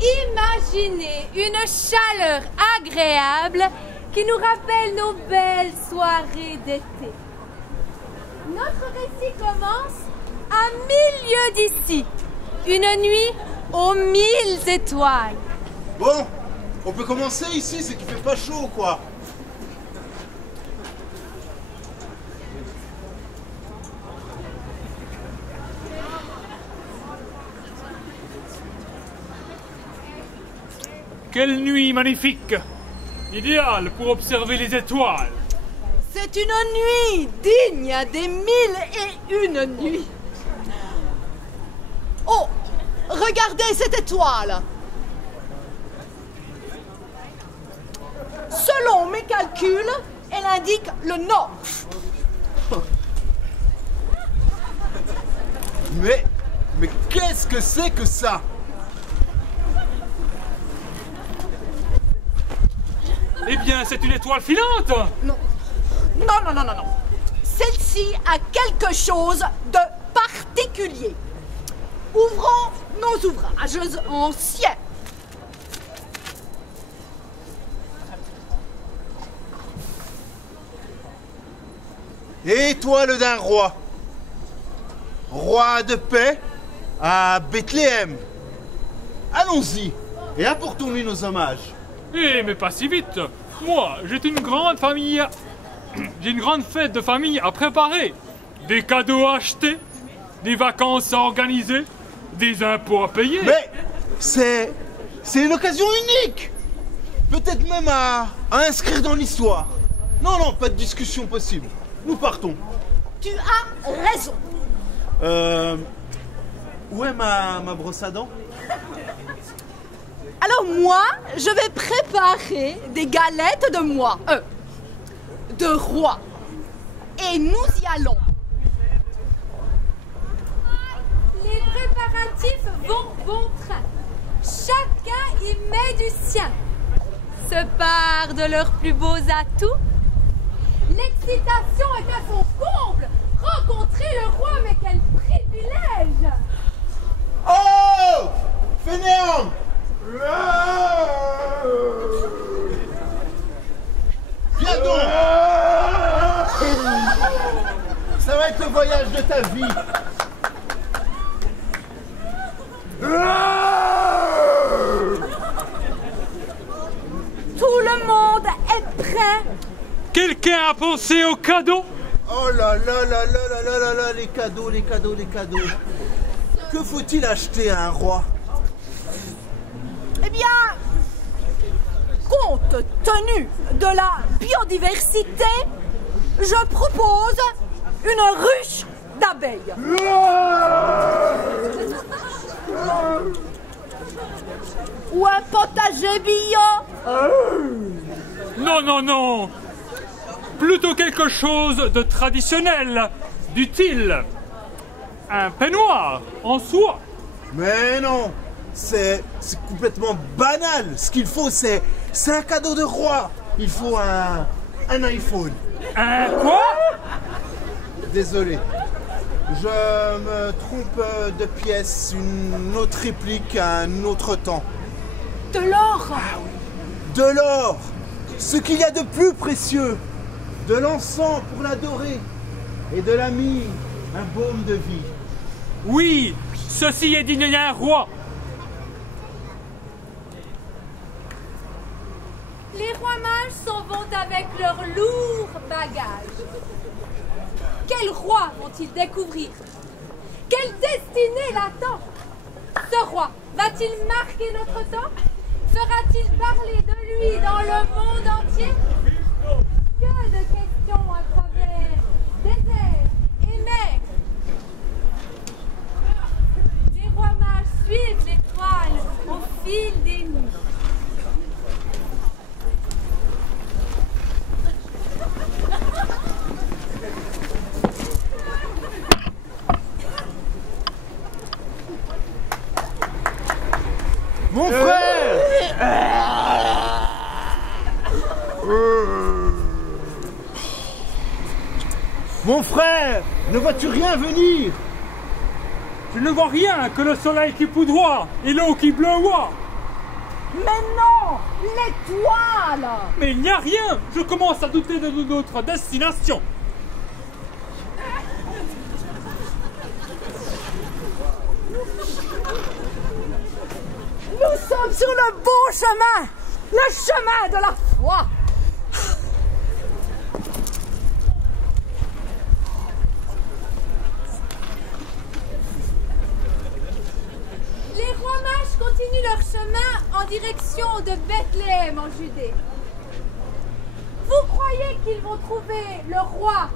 Imaginez une chaleur agréable qui nous rappelle nos belles soirées d'été. Notre récit commence à 1000 lieues d'ici. Une nuit aux 1000 étoiles. Bon, on peut commencer ici, c'est qu'il fait pas chaud, quoi. Quelle nuit magnifique! Idéale pour observer les étoiles. C'est une nuit digne des 1001 nuits. Oh, regardez cette étoile. Selon mes calculs, elle indique le nord. Mais qu'est-ce que c'est que ça? Eh bien, c'est une étoile filante! Non. Celle-ci a quelque chose de particulier. Ouvrons nos ouvrages anciens. Étoile d'un roi. Roi de paix à Bethléem. Allons-y et apportons-lui nos hommages. Eh, mais pas si vite! Moi, j'ai une grande famille. J'ai une grande fête de famille à préparer. Des cadeaux à acheter, des vacances à organiser, des impôts à payer. Mais c'est une occasion unique. Peut-être même à inscrire dans l'histoire. Non, pas de discussion possible. Nous partons. Tu as raison. Où est ma brosse à dents? Alors moi, je vais préparer des galettes de de roi. Et nous y allons. Les préparatifs vont bon train. Chacun y met du sien. Se part de leurs plus beaux atouts. L'excitation est à son comble. Rencontrer le roi, mais quel privilège! Oh, fainéant! Viens donc! Ça va être le voyage de ta vie. Tout le monde est prêt. Quelqu'un a pensé aux cadeaux? Oh là là, les cadeaux. Que faut-il acheter à un roi? Eh bien, compte tenu de la biodiversité, je propose une ruche d'abeilles. Ou un potager bio. Non. Plutôt quelque chose de traditionnel, d'utile. Un peignoir en soie. Mais non, c'est complètement banal. Ce qu'il faut, c'est un cadeau de roi. Il faut un iPhone. Un quoi? Désolé. Je me trompe de pièce. Une autre réplique à un autre temps. De l'or. De l'or. Ce qu'il y a de plus précieux. De l'encens pour l'adorer. Et de la myrrhe, un baume de vie. Oui, ceci est digne d'un roi. Les rois mages s'en vont avec leurs lourds bagages. Quel roi vont-ils découvrir? Quelle destinée l'attend? Ce roi va-t-il marquer notre temps? Fera-t-il parler de lui dans le monde entier? Que de questions à travers désert et mer. Les rois mages suivent l'étoile au fil des nuits. Mon frère! Mon frère! Ne vois-tu rien venir? Je ne vois rien que le soleil qui poudroie et l'eau qui bleuoie. Mais non! L'étoile! Mais il n'y a rien. Je commence à douter de notre destination. Nous sommes sur le bon chemin! Le chemin de la foi! Les rois mages continuent leur chemin en direction de Bethléem en Judée. Vous croyez qu'ils vont trouver le roi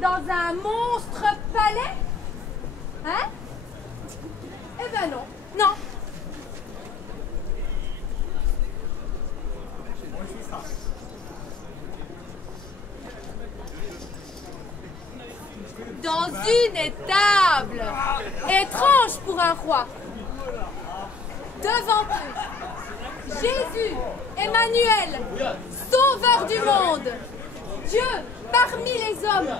dans un monstre palais? Hein? Eh ben non, non. Dans une étable, étrange pour un roi. Devant eux, Jésus, Emmanuel, sauveur du monde, Dieu parmi les hommes.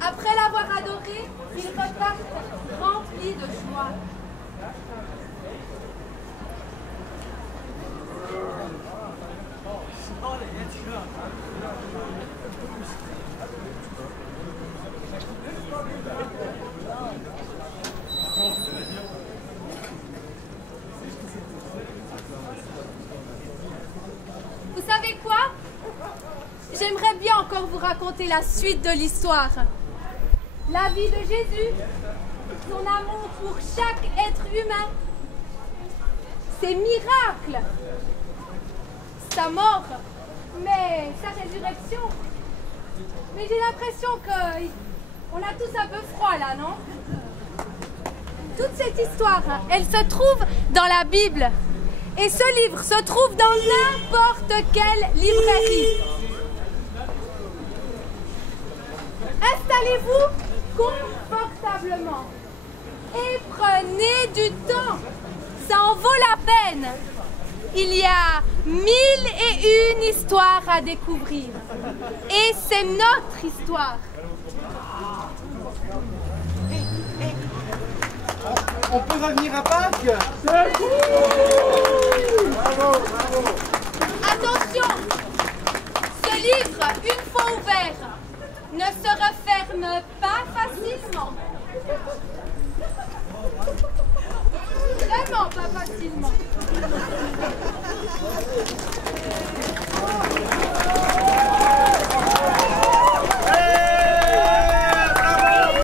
Après l'avoir adoré, ils repartent remplis de joie. Vous savez quoi? J'aimerais bien encore vous raconter la suite de l'histoire. La vie de Jésus, son amour pour chaque être humain, ses miracles, sa mort, mais sa résurrection. Mais j'ai l'impression qu'on a tous un peu froid là, non? Toute cette histoire, elle se trouve dans la Bible. Et ce livre se trouve dans n'importe quelle librairie. Installez-vous confortablement et prenez du temps. Ça en vaut la peine. Il y a 1001 histoires à découvrir. Et c'est notre histoire. On peut revenir à Pâques? Bravo, bravo. Attention, ce livre, une fois ouvert, ne se referme pas facilement. Vraiment pas facilement.